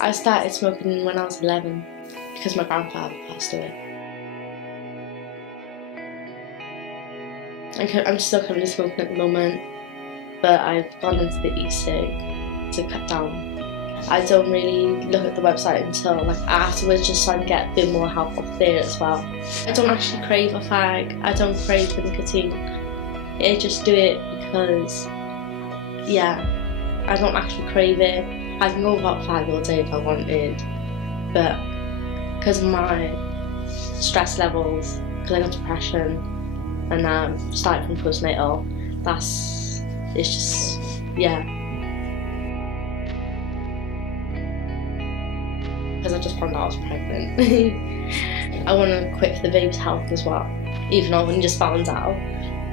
I started smoking when I was 11 because my grandfather passed away. I'm still currently smoking at the moment, but I've gone into the e-cig to cut down. I don't really look at the website until like afterwards, just so I can get a bit more help off there as well. I don't actually crave a fag, I don't crave the nicotine. I just do it because, yeah, I don't actually crave it. I can go without fag all day if I wanted, but because of my stress levels, because I got depression, and started from postnatal, it's just, yeah. Because I just found out I was pregnant. I want to quit for the baby's health as well, even though I only just found out,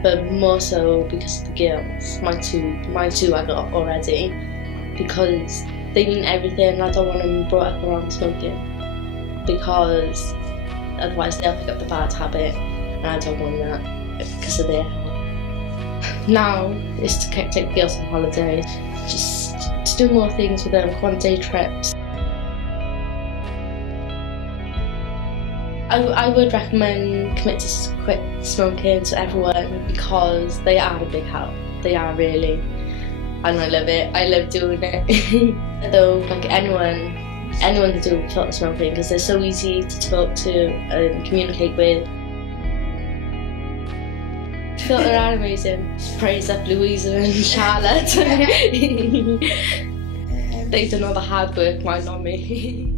but more so because of the girls, my two I got already, because they mean everything. I don't want them brought up around smoking, because otherwise they'll pick up the bad habit, and I don't want that because of their health. Now is to take the girls on holiday, just to do more things with them, go on day trips. I would recommend quit smoking to everyone, because they are a big help. They are really, and I love it. I love doing it. Though, like anyone can do filter smoking because they're so easy to talk to and communicate with. Filter are amazing. Praise up Louisa and Charlotte. They've done all the hard work, mine, not me.